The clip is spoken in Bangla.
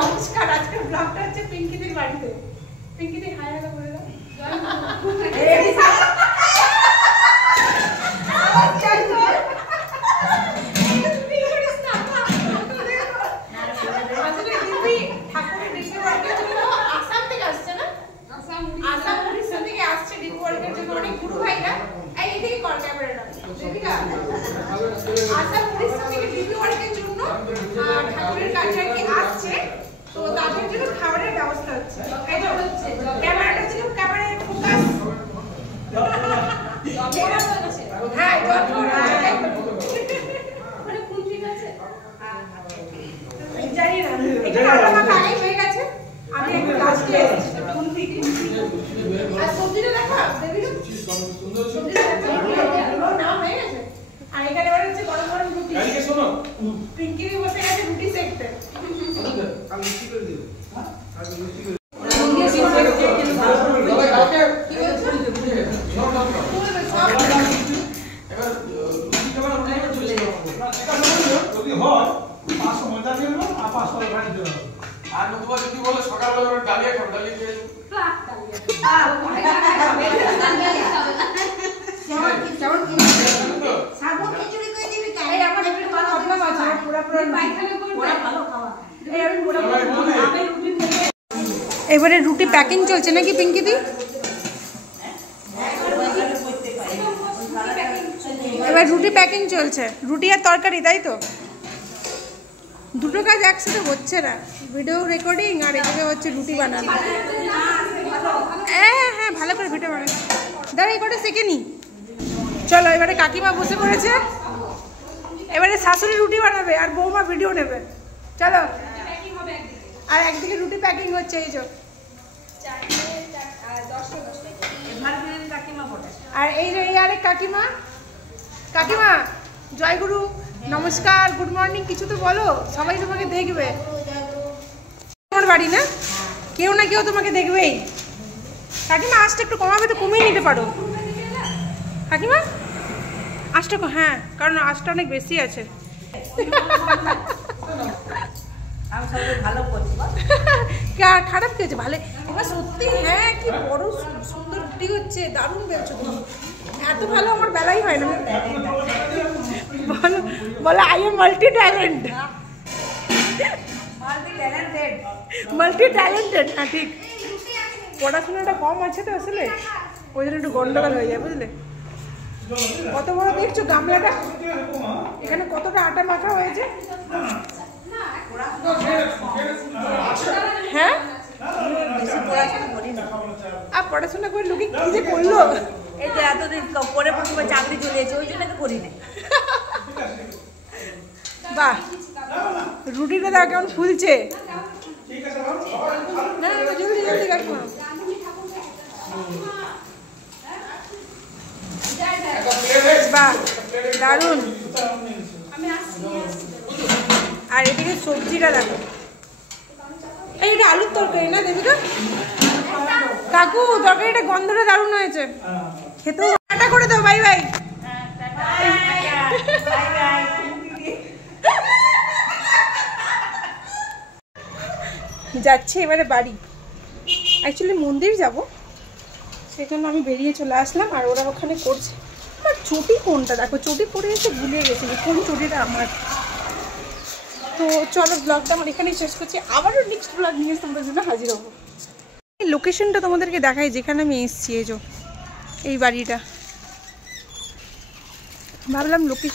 নমস্কার, আজকের ব্লগটা হচ্ছে পিঙ্কিদের বাড়িতে। পিঙ্কিদি হাই হ্যালো বলে দাও। ঠাকুরের ডিগ্রি ওয়ার্কের জন্য আসাম থেকে আসছে না? আসাম উড়িষ্যা থেকে আসছে ডিগ্রি ওয়ার্কের জন্য অনেক গুরু ভাইরা। এইদিকে কর ক্যামেরাটা। দেবিকা আসাম উড়িষ্যা থেকে ডিগ্রি ওয়ার্কের জন্য ঠাকুরের কাছে আর কি আসছে। তো তাদের জন্য খাবারের ব্যবস্থা হচ্ছে। এই তো হচ্ছে ক্যামেরাটা ছিল, ক্যামেরায় ফোকাস। হ্যাঁ, মানে কোন ঠিক আছে? জানি না। এটা আমার আগে হয়ে গেছে। আমি একটু লাস্টে এসেছি কোন থেকে। আর সবজিটা দেখা দেবি না? সুন্দর সবজিটা না হয়ে গেছে। আর এখানে এবার হচ্ছে গরম গরম রুটি। কালকে শোনো পিঙ্কি বসে গেছে রুটি সেকতে। আমি মিষ্টি করে দিই। হ্যাঁ আমি মিষ্টি করে আর নতুবা যদি বলে সকালবেলা আমরা ডালিয়া খাবো, ডালিয়া খেয়ে এবারে রুটি প্যাকিং চলছে নাকি পিঙ্কিদি? এবার রুটি প্যাকিং চলছে, রুটি আর তরকারি, তাই তো? দুটো কাজ একসাথে হচ্ছে না, ভিডিও রেকর্ডিং আর এদিকে হচ্ছে রুটি বানানো। হ্যাঁ হ্যাঁ ভালো করে ভিডিও বানানো। দাঁড়া এই কটা সেকে নি। চলো এবারে কাকিমা বসে পড়েছে, এবারে শাশুড়ি রুটি বানাবে আর বৌমা ভিডিও নেবে। চলো, আর একদিকে রুটি প্যাকিং হচ্ছে। এই যে আর এই যে এই আরেক কাকিমা। কাকিমা জয়গুরু, নমস্কার, গুড মর্নিং কিছু তো বলো, সবাই তোমাকে দেখবে। তোমার বাড়ি না, কেউ না কেউ তোমাকে দেখবেই। কাকিমা আঁচটা একটু কমাবে তো, কমিয়ে নিতে পারো কাকিমা আঁচটা। হ্যাঁ কারণ আঁচটা অনেক বেশি আছে। খারাপ কি হচ্ছে? ভালো এবার সত্যি। হ্যাঁ কি বড় সুন্দর রুটি হচ্ছে, দারুণ বেরোচ্ছে তুমি। এত ভালো আমার বেলাই হয় না। বলো বলো I am multi talent. Multi talented. হ্যাঁ ঠিক, পড়াশোনাটা কম আছে তো আসলে, ওই জন্য একটু গন্ডগোল হয়ে যায় বুঝলে। কত বড় দেখছো গামলাটা, এখানে কতটা আটা মাখা হয়েছে। হ্যাঁ আর পড়াশোনা করে লোকে কি যে করলো। এই তো এতদিন পরে প্রথমে চাকরি চলে এসেছে, ওই জন্য তো করি না। বাহ, রুটিটা দাও কেমন ফুলছে। না না জলদি জলদি কাকিমা। বাহ দারুণ। আর এদিকে সবজিটা দেখো, এইটা আলুর তরকারি না দেবিকা? কাকু তরকারিটা গন্ধটা দারুণ হয়েছে, খেতেও। টাটা করে দাও, বাই বাই। যাচ্ছি এবারে বাড়ি, অ্যাকচুয়ালি মন্দির যাব, সেই জন্য আমি বেরিয়ে চলে আসলাম। আর ওরা ওখানে করছে। আমার চটি কোনটা দেখো, চটি পরে এসে ভুলে গেছি যে কোন চটিটা আমার। তো চলো ব্লগটা আমার এখানেই শেষ করছি, আবারও নেক্সট ব্লগ নিয়ে তোমাদের জন্য হাজির হবো। এই লোকেশনটা তোমাদেরকে দেখাই যেখানে আমি এসেছি। এই যে এই বাড়িটা, ভাবলাম লোকেশন